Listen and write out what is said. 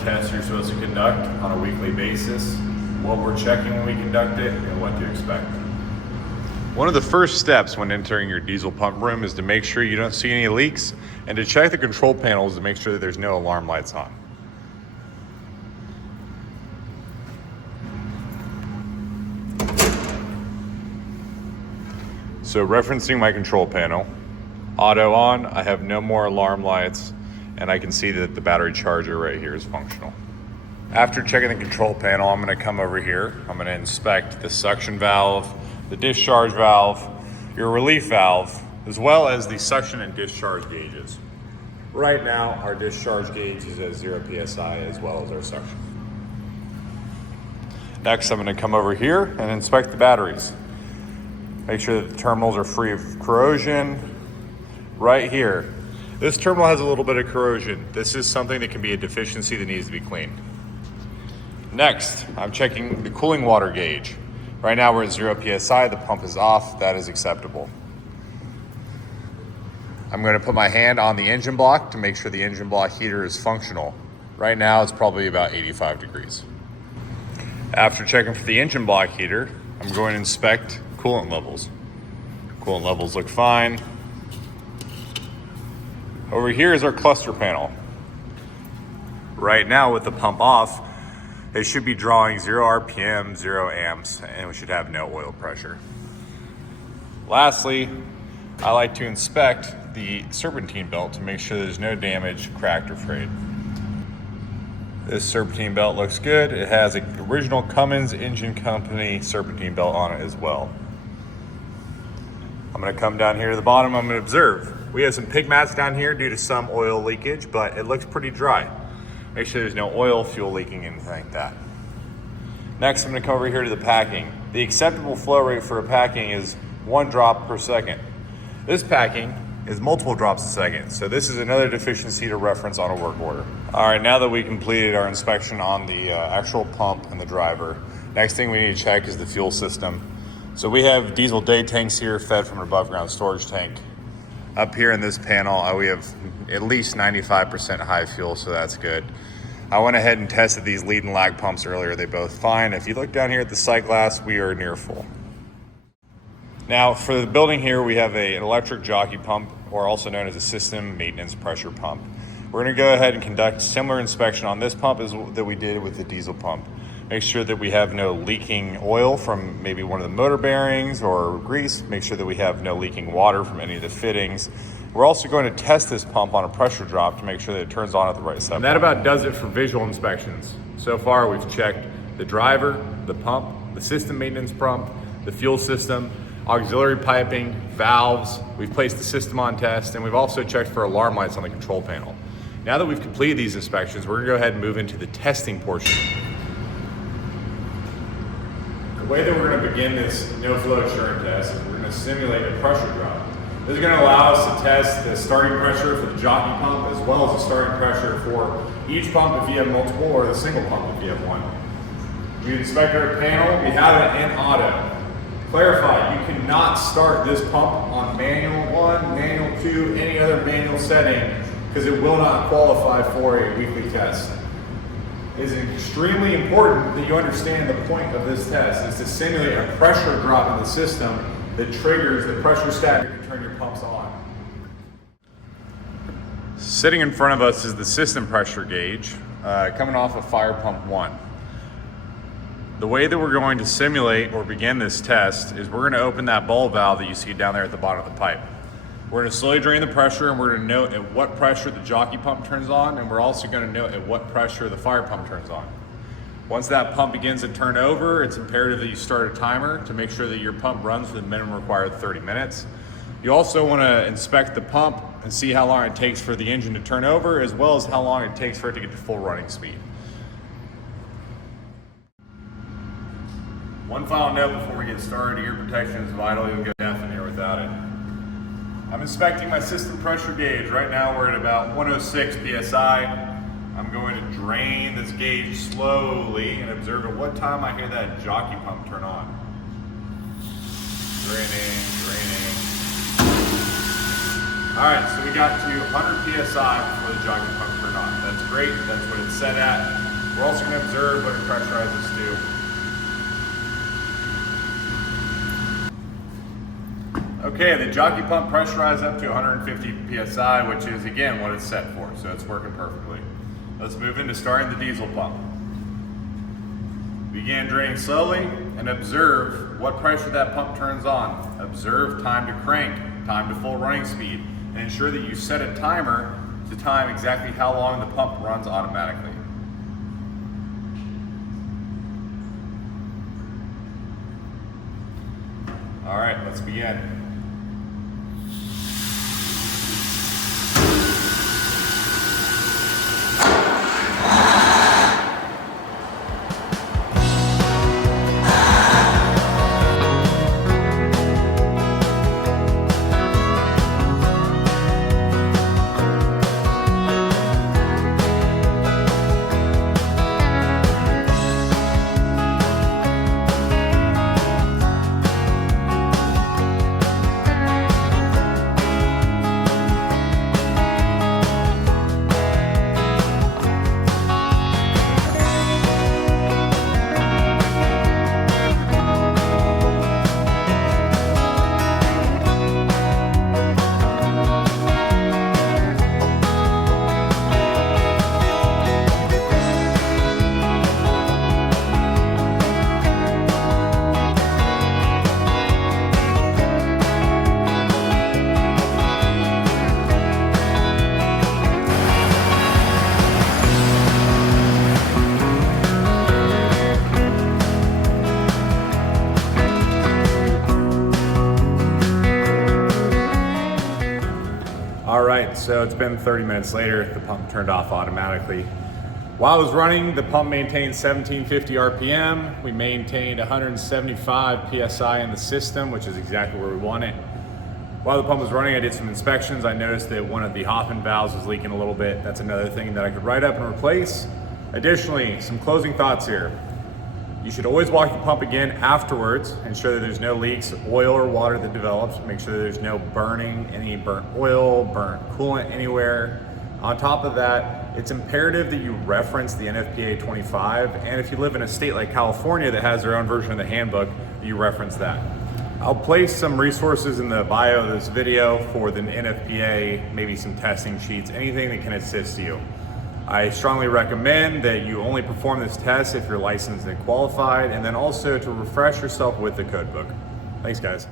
test you're supposed to conduct on a weekly basis, what we're checking when we conduct it, and what to expect. One of the first steps when entering your diesel pump room is to make sure you don't see any leaks and to check the control panels to make sure that there's no alarm lights on. So referencing my control panel, auto on, I have no more alarm lights, and I can see that the battery charger right here is functional. After checking the control panel, I'm gonna come over here. I'm gonna inspect the suction valve, the discharge valve, your relief valve, as well as the suction and discharge gauges. Right now, our discharge gauge is at 0 PSI as well as our suction. Next, I'm gonna come over here and inspect the batteries. Make sure that the terminals are free of corrosion. Right here, this terminal has a little bit of corrosion. This is something that can be a deficiency that needs to be cleaned. Next, I'm checking the cooling water gauge. Right now we're at 0 PSI, the pump is off, that is acceptable. I'm gonna put my hand on the engine block to make sure the engine block heater is functional. Right now it's probably about 85 degrees. After checking for the engine block heater, I'm going to inspect coolant levels. Coolant levels look fine. Over here is our cluster panel. Right now with the pump off, it should be drawing 0 RPM, 0 amps, and we should have no oil pressure. Lastly, I like to inspect the serpentine belt to make sure there's no damage, cracked, or frayed. This serpentine belt looks good. It has an original Cummins Engine Company serpentine belt on it as well. I'm gonna come down here to the bottom, I'm gonna observe. We have some pig mats down here due to some oil leakage, but it looks pretty dry. Make sure there's no oil, fuel leaking, anything like that. Next, I'm gonna come over here to the packing. The acceptable flow rate for a packing is 1 drop per second. This packing is multiple drops a second, so this is another deficiency to reference on a work order. All right, now that we completed our inspection on the actual pump and the driver, next thing we need to check is the fuel system. So we have diesel day tanks here fed from an above ground storage tank. Up here in this panel, we have at least 95% high fuel, so that's good. I went ahead and tested these lead and lag pumps earlier. They both fine. If you look down here at the sight glass, we are near full. Now for the building here, we have an electric jockey pump, or also known as a system maintenance pressure pump. We're gonna go ahead and conduct similar inspection on this pump as that we did with the diesel pump. Make sure that we have no leaking oil from maybe one of the motor bearings or grease. Make sure that we have no leaking water from any of the fittings. We're also going to test this pump on a pressure drop to make sure that it turns on at the right set. And that about does it for visual inspections. So far, we've checked the driver, the pump, the system maintenance pump, the fuel system, auxiliary piping, valves. We've placed the system on test, and we've also checked for alarm lights on the control panel. Now that we've completed these inspections, we're gonna go ahead and move into the testing portion. The way that we're going to begin this no-flow churn test is we're going to simulate a pressure drop. This is going to allow us to test the starting pressure for the jockey pump as well as the starting pressure for each pump if you have multiple, or the single pump if you have one. We inspect our panel, we have it in auto. Clarify, you cannot start this pump on manual 1, manual 2, any other manual setting, because it will not qualify for a weekly test. It is extremely important that you understand the point of this test is to simulate a pressure drop in the system that triggers the pressure static to turn your pumps on. Sitting in front of us is the system pressure gauge coming off of fire pump 1. The way that we're going to simulate or begin this test is we're going to open that ball valve that you see down there at the bottom of the pipe. We're going to slowly drain the pressure, and we're going to note at what pressure the jockey pump turns on, and we're also going to note at what pressure the fire pump turns on. Once that pump begins to turn over, it's imperative that you start a timer to make sure that your pump runs for the minimum required 30 minutes. You also want to inspect the pump and see how long it takes for the engine to turn over, as well as how long it takes for it to get to full running speed. One final note before we get started, ear protection is vital. You'll get deaf in here without it. I'm inspecting my system pressure gauge. Right now we're at about 106 PSI. I'm going to drain this gauge slowly and observe at what time I hear that jockey pump turn on. Draining. All right, so we got to 100 PSI before the jockey pump turned on. That's great, that's what it's set at. We're also gonna observe what it pressurizes to. Okay, the jockey pump pressurized up to 150 PSI, which is again what it's set for, so it's working perfectly. Let's move into starting the diesel pump. Begin draining slowly and observe what pressure that pump turns on. Observe time to crank, time to full running speed, and ensure that you set a timer to time exactly how long the pump runs automatically. All right, let's begin. All right, so it's been 30 minutes later, the pump turned off automatically. While it was running, the pump maintained 1750 RPM. We maintained 175 PSI in the system, which is exactly where we want it. While the pump was running, I did some inspections. I noticed that one of the Hoffman valves was leaking a little bit. That's another thing that I could write up and replace. Additionally, some closing thoughts here. You should always walk the pump again afterwards, ensure that there's no leaks, oil or water that develops, make sure that there's no burning, any burnt oil, burnt coolant anywhere. On top of that, it's imperative that you reference the NFPA 25, and if you live in a state like California that has their own version of the handbook, you reference that. I'll place some resources in the bio of this video for the NFPA, maybe some testing sheets, anything that can assist you. I strongly recommend that you only perform this test if you're licensed and qualified, and then also to refresh yourself with the code book. Thanks, guys.